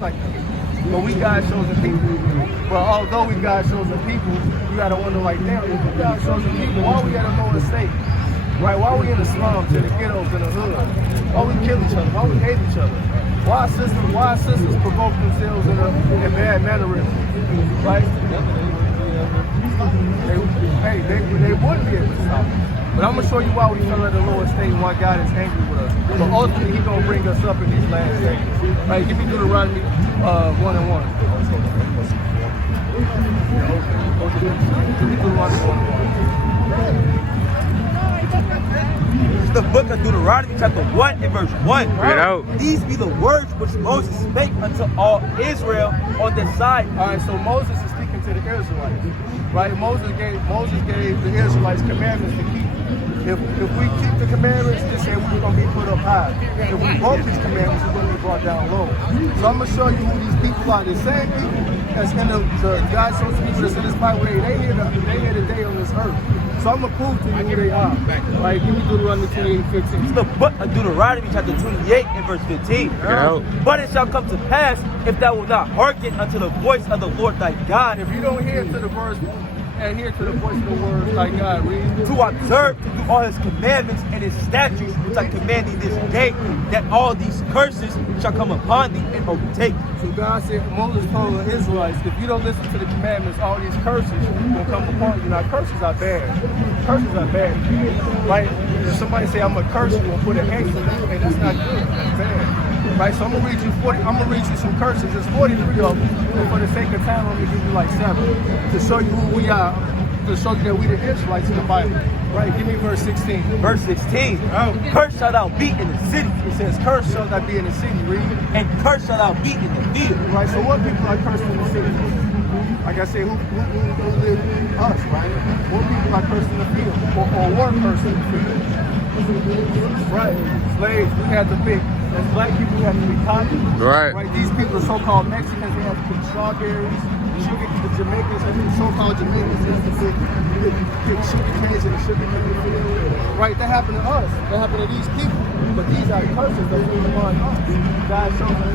like that. But we God's chosen people. But although we God's chosen people, you gotta wonder like, damn, if we God's chosen people, why we gotta go to state? Right? Why we in the slums, in the ghettos, in the hood? Why we kill each other? Why we hate each other? Why sisters provoke themselves in bad mannerisms? Right? They wouldn't be able to stop it. But I'm gonna show you why we fell at the lower state and why God is angry with us. But ultimately, He's gonna bring us up in these last days. Right? Give me Deuteronomy 1:1. Give me Deuteronomy 1:1. It's the book of Deuteronomy, chapter 1 and verse 1. Get out. These be the words which Moses spake unto all Israel on the side. All right, so Moses is speaking to the Israelites, right? Moses gave the Israelites commandments to keep. If we keep the commandments, they said we're going to be put up high. If we broke these commandments, we're going to be brought down low. So I'm going to show you who these people are. The same people that's in the God's chosen people that's in this Bible, they here today on this earth. So I'm going to prove to you who they are. Right? Give me Deuteronomy 28:15. It's the book of Deuteronomy, chapter 28 and verse 15. But it shall come to pass, if thou wilt not hearken unto the voice of the Lord thy God, if you don't hear to the verse, adhere to the voice of the word like God, read. To observe to do all his commandments and his statutes which I command thee this day, that all these curses shall come upon thee and overtake thee. So God said, Moses told the Israelites, if you don't listen to the commandments, all these curses will come upon you. Now, curses are bad. Curses are bad. Right? If somebody say, I'm going to curse you and put an X on you, and that's not good. That's bad. Right, so I'm gonna read you some curses. There's 43 of them, and for the sake of time, I'm gonna give you like 7 to show you who we are, to show you that we the Israelites in the Bible. Right, give me verse 16. Verse 16. Cursed shalt thou be in the city. It says, "Cursed shall thou be in the city." Read. And cursed shalt thou be in the field. Right, so what people are cursed in the city? Like I said, who live us, right? What people are cursed in the field, or were cursed in the field? Right, slaves. We had to pick. As black people, we have to be cotton. Right. These people, the so-called Mexicans, they have to pick strawberries. The Jamaicans, the so-called Jamaicans, they have to pick sugar canes in the sugar cane field. Right, that happened to us. That happened to these people. But these are curses that came upon us. God showed us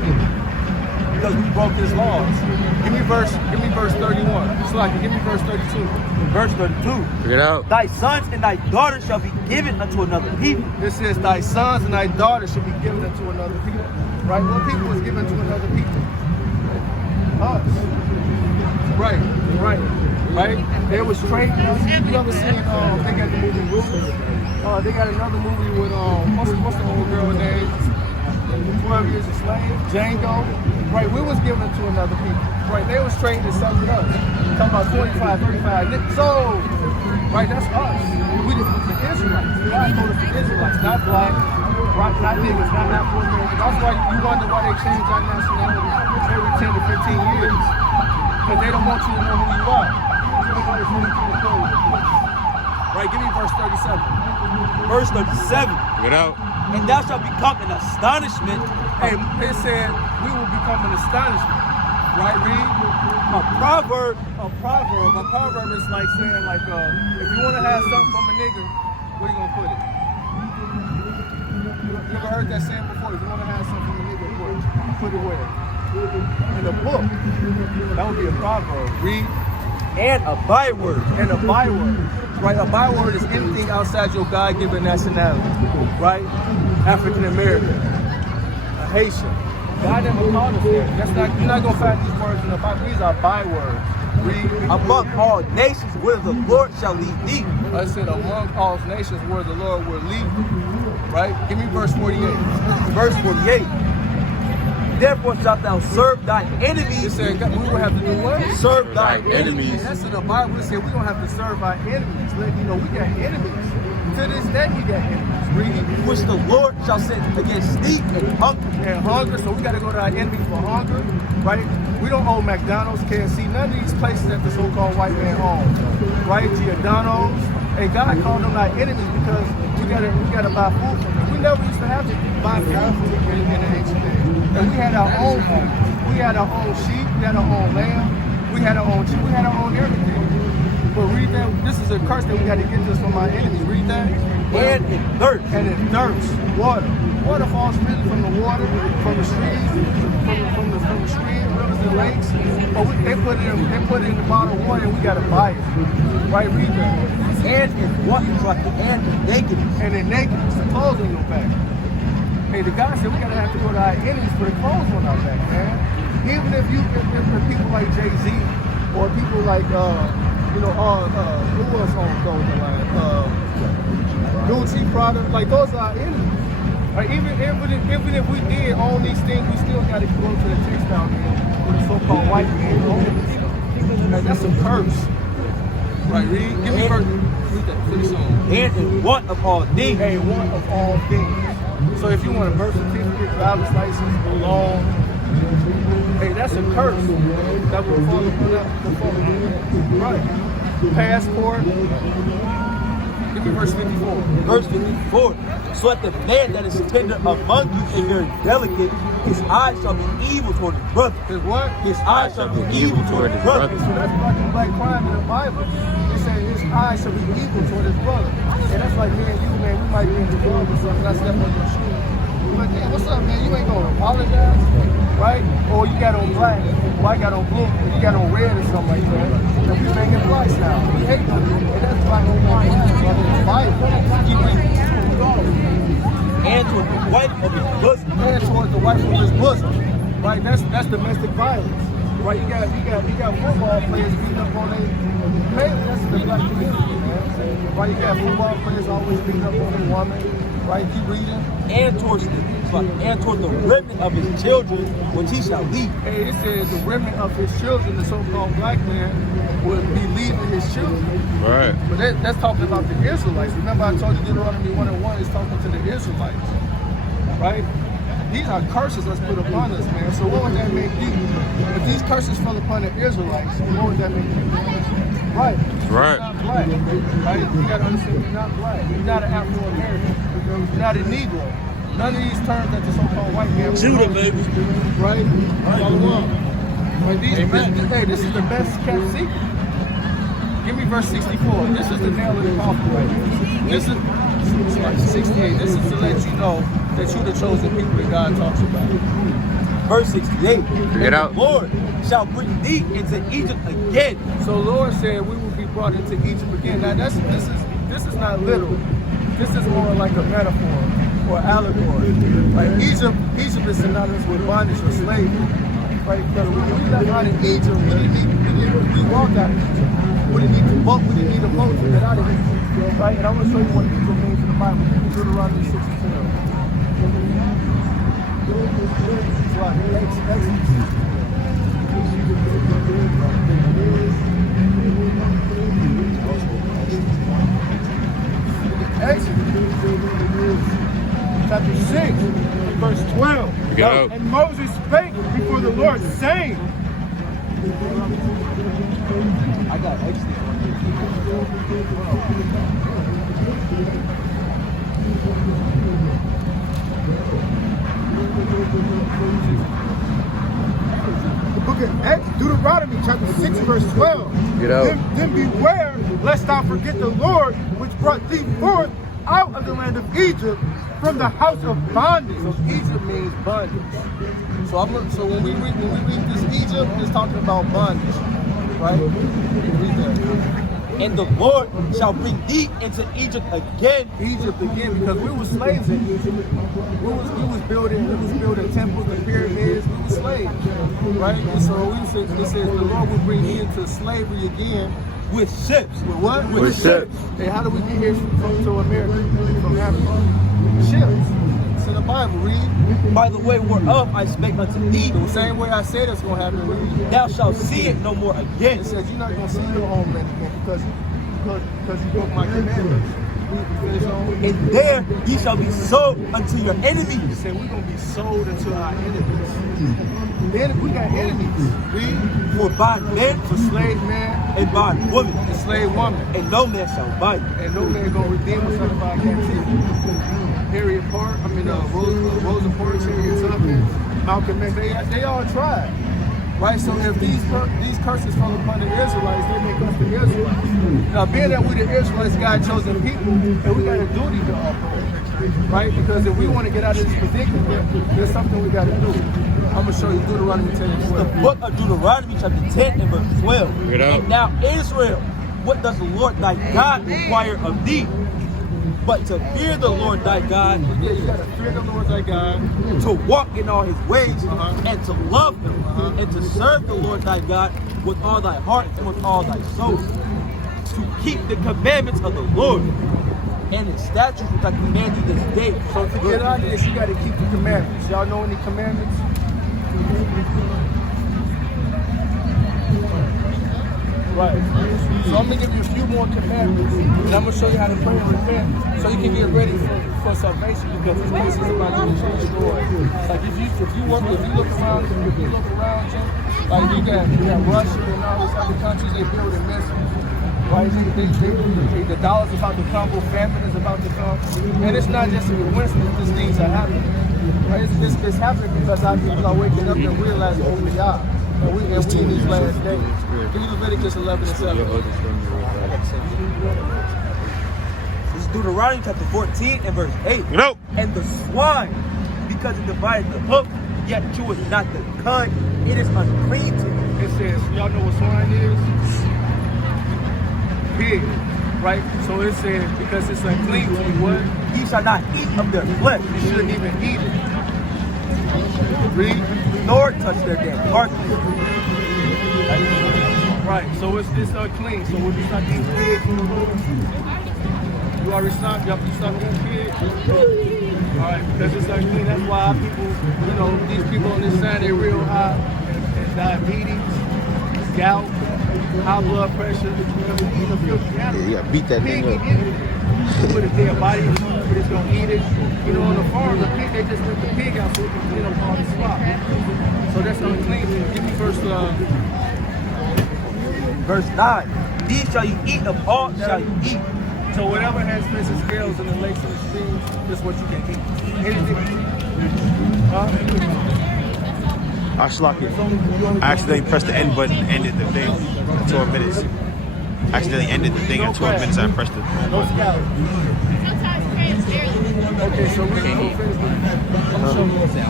because we broke His laws. Give me verse 31. So give me verse 32. Verse 32. Get out. Thy sons and thy daughters shall be given unto another people. This says, thy sons and thy daughters should be given unto another people. Right? What people was given to another people? Us. Right. They was trained. You ever seen? They got the movie Ruthless. They got another movie with what's the old girl name? 12 Years a Slave. Django. Right. We was given to another people. Right. They was trained to sell to us. Talking about 25, 35. So, right. That's us. We the Israelites. God told us the Israelites, not black, right? Not niggas, not Afro-Americans. That's why you wonder why they change our nationality every 10 to 15 years. Because they don't want you to know who you are. Right, give me verse 37. Verse 37. Get out. And thou shalt become an astonishment. Hey, it said we will become an astonishment. Right, read. A proverb is like saying, like, if you want to have something from a nigga, where you gonna put it? You ever heard that saying before? If you want to have something from a nigga, put it where? In a book. That would be a proverb. Read. And a byword. And a byword. Right? A byword is anything outside your God-given nationality. Right? African American. A Haitian. God never called us that. You're not going to find these words in the Bible. These are bywords. Read. Among all nations where the Lord shall lead thee. I said, among all nations where the Lord will lead you. Right? Give me verse 48. Verse 48. Therefore shalt thou serve thy enemies. It said we will have to do what? Serve thy enemies. That's in the Bible. It said we're going to have to serve our enemies. Let you know we got enemies. To this day we got enemies. Read. Which the Lord shall send against thee and hunger. So we got to go to our enemies for hunger. Right? We don't own McDonald's, KFC, none of these places that the so-called white man owns. Right? Giordano's. And God called them our enemies because we gotta buy food from them. We never used to have to buy food in the ancient days. And we had our own food. We had our own sheep, we had our own lamb, we had our own everything. But read that. This is a curse that we got to get this from our enemies. Read that. And in thirst. And it thirst. Water. Water falls freely from the water, from the streams, from the streams, rivers and lakes. But they put it in the bottled water, and we got to buy it. Right? Read that. And in what is like and in nakedness. And in nakedness, the clothes on your back. Hey, the God said we gotta have to go to our enemies for the clothes on our back, man. Even if people like Jay-Z or people like who else on clothing line? Gucci, Prada, like those are our enemies. Like even if we did own these things, we still gotta go to the textile man with the so-called white man. Like, that's a curse. Right, read. Give me verse. Read that. Finish on. And in want of all things. Hey, one of all things. So if you want a birth certificate, driver's license, loan, hey, that's a curse that will fall upon that. Right. Passport. Give me verse 54. Verse 54. So that the man that is tender among you and very delicate, his eyes shall be evil toward his brother. His what? His eyes shall be evil toward his brother. So that's black crime in the Bible. It says his eyes shall be evil toward his brother. And that's like me and you, man. We might be in the club or something. I step on your shoe. But man, what's up, man? You ain't gonna apologize, right? Or you got on black, or I got on blue, or you got on red or something like that. And we making lights now. We hate them. And that's like on my mind, brother. It's Bible. Keep reading. And toward the wife of his bosom. And towards the wife of his bosom. Right? That's domestic violence. Right? You got football players beating up on their mainly that's the black community, man. Right? You got football players always beating up on their woman. Right? Keep reading. And toward the remnant of his children, which he shall leave. Hey, it says the remnant of his children, the so-called black man, will be leaving his children. Right. But that's talking about the Israelites. Remember I told you Deuteronomy 1:1 is talking to the Israelites. Right? These are curses that's put upon us, man. So what would that make you? If these curses fell upon the Israelites, what would that make you? Right. Right. You're not black. Right? You gotta understand you're not black. You're not an Afro-American. You're not a Negro. None of these terms that the so-called white man Judah, baby. Right? Right. Hey, this is the best kept secret. Give me verse 64. This is the nail in the coffin right here. This is like 68. This is to let you know that you're the chosen people that God talks about. Verse 68. Get out. The Lord shall bring thee into Egypt again. So Lord said we will be brought into Egypt again. Now this is not literal. This is more like a metaphor or allegory. Right? Egypt is synonymous with bondage or slavery. Right? Because when we left out of Egypt, we walked out of Egypt. We didn't need to boat. We didn't need a boat to get out of Egypt. Right? And I'm going to show you what Egypt means in the Bible. Deuteronomy 6:12. Chapter 6, verse 12. Get out. And Moses spake before the Lord, saying, I got extra. the book of Deuteronomy, chapter 6, verse 12. Get out. Then beware, lest thou forget the Lord, which brought thee forth out of the land of Egypt from the house of bondage. So Egypt means bondage. So when we read this Egypt, it's talking about bondage. Right? Read that. And the Lord shall bring thee into Egypt again. Egypt again, because we were slaves in Egypt. We was building temples and pyramids. We were slaves, right? And so it says the Lord will bring you into slavery again With ships. with what? With ships. Hey, how do we get here to America from Africa? Ships. It's in the Bible. Read. By the way whereof I spake unto thee, The same way I said it's gonna happen. Read. thou shalt see it no more again. It says you're not gonna see your homeland again because you broke my commandments. Finish on. And there ye shall be sold unto your He enemies. said we're gonna be sold into our enemies. Then we got enemies. Read. For bondmen For slave man and bondwomen, and slave woman. and no man shall buy you. And no man gonna redeem us out of our captivity. Harriet Rosa Parks, Harriet Tubman, Malcolm X, they all tried. Right, so if these curses fall upon the Israelites, they make us the Israelites. Now, being that we the Israelites, God chosen people, and we got a duty to uphold, right? Because if we want to get out of this predicament, there's something we got to do. I'm gonna show you Deuteronomy 10:12. The book of Deuteronomy chapter 10 and verse 12. Read out. And now Israel, what does the Lord thy God require of thee? But to fear the Lord thy God, Yeah, you got to fear the Lord thy God. to walk in all his ways, Uh-huh. and to love him, and to serve the Lord thy God with all thy heart and with all thy soul, to keep the commandments of the Lord and his statutes which I command you this day. So to get out of this, you got to keep the commandments. Y'all know any commandments? Right. So I'm gonna give you a few more commandments, and I'm gonna show you how to pray and repent, so you can get ready for salvation. Because this place is about to be destroyed. Like if you look around you, like you got Russia and all these other countries, they building missiles. Right? The dollar's about to crumble, famine is about to come, and it's not just a coincidence. These things are happening. Right? It's happening because our people are waking up and realizing who we are. And we in these last days. Give me Leviticus 11 and 7. This is Deuteronomy chapter 14 and verse 8. No. And the swine, because it divided the hoof, yet cheweth not the cud, it is unclean to you. It says, y'all know what swine is? Pig, right? So it says, because it's unclean to you, what? Ye shall not eat of their flesh, You shouldn't even eat it. Read. nor touch their dead carcass. Right, so it's unclean. So when you start eating pig, you already stopped, you stop eating pig. Alright, because it's unclean. That's why our people, these people on this side, they're real high and diabetes, gout, high blood pressure. Because we eat a filthy animal. Yeah, beat that Pig thing eat up. anything. With a dead body, but it's gonna eat it. On the farm, the pig, they just let the pig out so it can clean up all the slop. So that's unclean. Give me Verse 9. These shall you eat of all shall you eat. So whatever has fish and scales in the lakes and the streams, that's what you can eat. Anything. I accidentally pressed the end button and ended the thing at 12 minutes. I accidentally ended the thing at 12 minutes. I pressed the No scallops. Okay, so we're going to finish. I'm showing you what's down.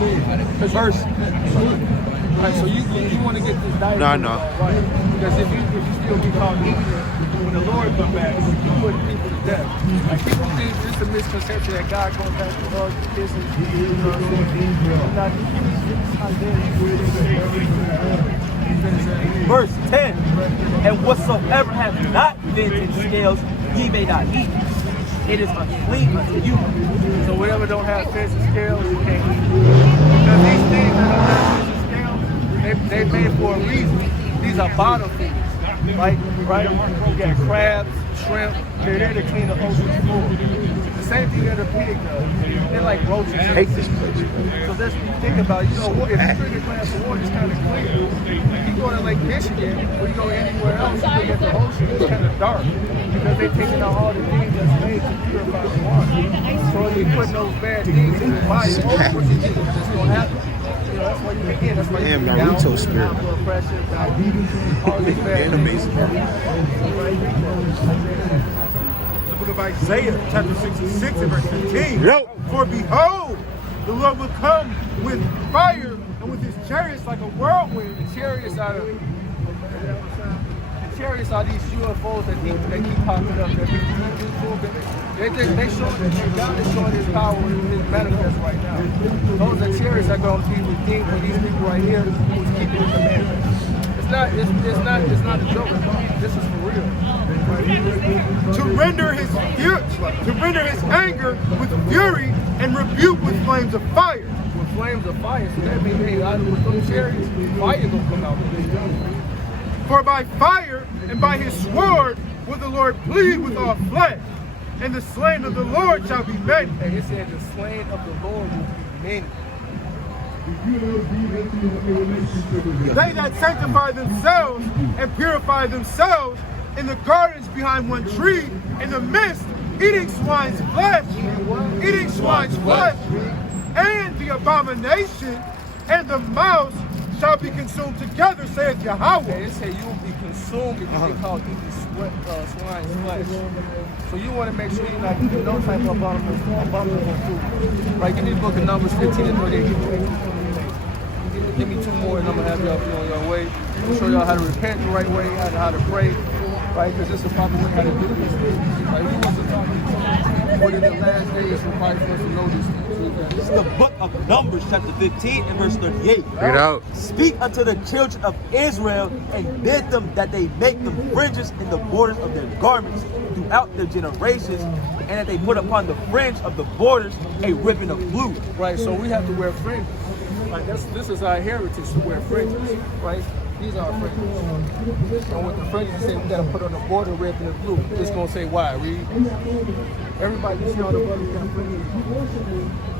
Verse. Right, so you want to get this diet. No, I know. Right. Because if you still be caught eating it, when the Lord comes back, you put people to death. Like people think it's a misconception that God comes back to hugs and kisses. You know what I'm saying? Verse 10. And whatsoever hath not vented scales, ye may not eat. It is unclean unto you. So whatever don't have fins and scales, you can't eat. Because these things that don't have fins and scales, they made for a reason. These are bottom feeders, right? You got crabs, shrimp, they're there to clean the ocean floor. The same thing that a pig does. They're like roaches. I hate this place. So just think about, if you drink a glass of water, it's kind of clear. You go to Lake Michigan, or you go anywhere else, you look at the ocean, it's kind of dark. Because they're taking out all the things that's made to purify the water. So if you put those bad things in your body, what you think is just going to happen. That's why you again, that's why you Damn, get Naruto down, spirit. high blood pressure, diabetes, all these bad Animes. The book of Isaiah, chapter 66 and verse 15. Yo. For behold, the Lord will come with fire and with his chariots like a whirlwind. The chariots are these UFOs that keep popping up. They show that God is showing his power and his manifest right now. Those are chariots that are going to be redeemed for these people right here who's keeping the commandments. It's not a joke. This is for real. To render his anger with fury and rebuke with flames of fire. With flames of fire, so that means with those chariots, fire gonna come out with this. For by fire and by his sword will the Lord plead with all flesh, and the slain of the Lord shall be many. And it said the slain of the Lord will be many. They that sanctify themselves and purify themselves in the gardens behind one tree, in the midst, eating swine's flesh, and the abomination, and the mouse shall be consumed together, saith Okay, Yahweh. it say you will be consumed because they call eating swine's flesh. So you want to make sure you're not eating no type of abominable food. Right, give me the book of Numbers 15 and 38. Give me 2 more and I'm going to have y'all on your way. I'll show y'all how to repent the right way, how to pray, right? Because this is the proper way how to do this. Like, we want to talk what in the last days for probably for us to know these things. This is the book of Numbers, chapter 15 and verse 38. Get out. Speak unto the children of Israel and bid them that they make them fringes in the borders of their garments throughout their generations, and that they put upon the fringe of the borders a ribbon of blue. Right, so we have to wear fringes. Like this is our heritage to wear fringes, right? These are our fringes. And with the fringes, you say we gotta put on the border red and blue. It's gonna say why. Read. Everybody, you see all the brothers got fringes.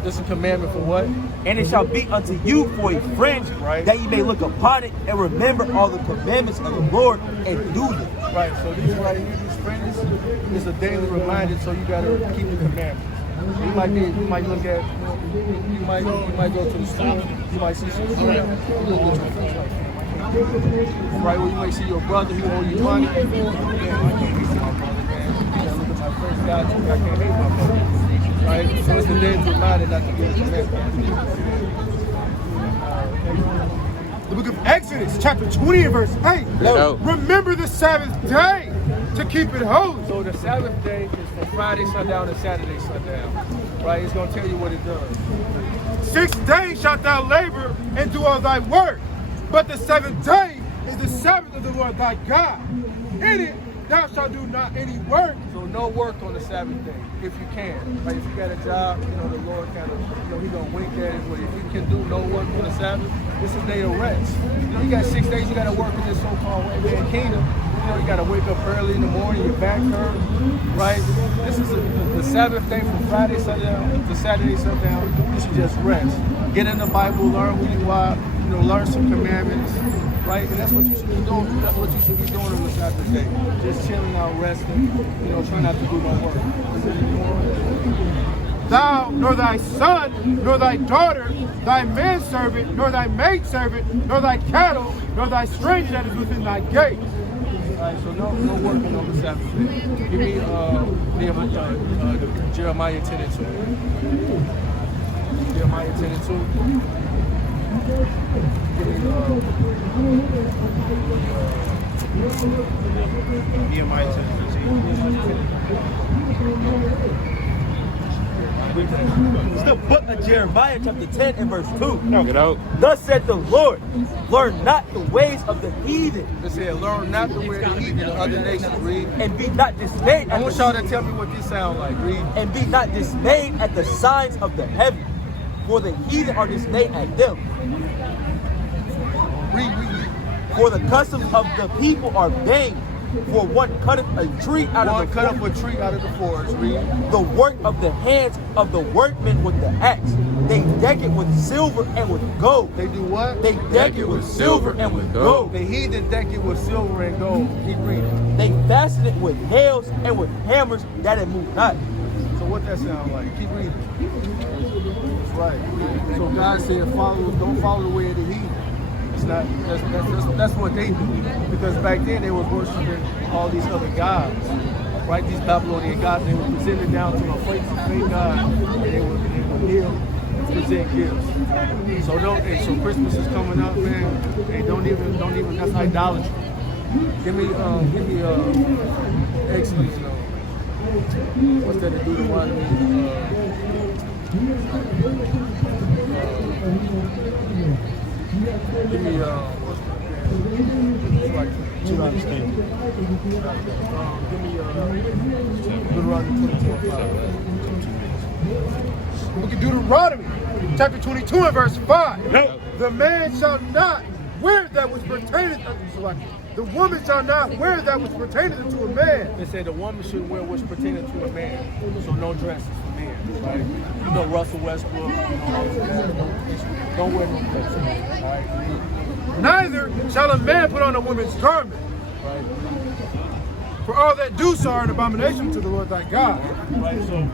This is a commandment for what? And it shall be unto you for a fringe, Right. that ye may look upon it and remember all the commandments of the Lord and do them. Right. So these right here, these fringes, is a daily reminder. So you gotta keep the commandments. You might look at, you might go to the store, you might see some bread, you look at your friends like, right, where you might see your brother who owe you money. Man, I can't hate my brother, man. You gotta look at my friends, God, I can't hate my brother. Right? So it's the day to remind it not to do it. The book of Exodus, chapter 20 and verse 8. Yo. Remember the Sabbath day to keep it holy. So the Sabbath day is from Friday sundown to Saturday sundown. Right? It's gonna tell you what it does. 6 days shalt thou labor and do all thy work, but the 7th day is the Sabbath of the Lord thy God. In it thou shalt do not any work. So no work on the Sabbath day, if you can. Like if you got a job, the Lord kind of, He gonna wink at it. But if you can do no work on the Sabbath, this is day of rest. You got 6 days you got to work in this so-called man kingdom. You got to wake up early in the morning, your back hurt, right? This is the Sabbath day from Friday sundown to Saturday sundown. You should just rest. Get in the Bible, learn who you are, learn some commandments, right? And that's what you should be doing. That's what you should be doing on the Sabbath day. Just chilling out, resting, try not to do no work. Thou, nor thy son, nor thy daughter, thy manservant, nor thy maidservant, nor thy cattle, nor thy stranger that is within thy gates. Right, so no working on the Sabbath day. Give me Jeremiah 10 and 2. Jeremiah 10 and 2. Give me Nehemiah 10 It's the book of Jeremiah, chapter 10 and verse 2. Get out. Thus said the Lord, learn not the ways of the heathen, It said, learn not to wear the heathen of other nations. Read. and be not dismayed I at want the y'all to tell me what this sound like. Read. and be not dismayed at the signs of the heaven, for the heathen are dismayed at them. Read. For the customs of the people are vain. For one cutteth a tree out One of the cut up a tree out of the forest. Read. the work of the hands of the workmen with the axe. They deck it with silver and with gold. They do what? They deck it with silver and with gold. The heathen deck it with silver and gold. Keep reading. They fasten it with nails and with hammers that it move not. So what that sound like? Keep reading. That's right. So God said, don't follow the way of the heathen. It's not. That's what they do. Because back then they was worshiping all these other gods, right? These Babylonian gods. They were presented down to a fake god, and they would kneel and present gifts. So Christmas is coming up, man. Hey, don't even. That's idolatry. Give me Exodus. What's that to do to one? Give me Deuteronomy 22:5. Look at Deuteronomy, chapter 22 and verse 5. Nope. The man shall not wear that which pertaineth unto selected. The woman shall not wear that which pertaineth unto a man. They say the woman should wear what's pertaining to a man, so no dresses for men, right? Russell Westbrook, don't wear no dresses, right? Neither shall a man put on a woman's garment. Right? For all that do so are an abomination to the Lord thy God. Right? So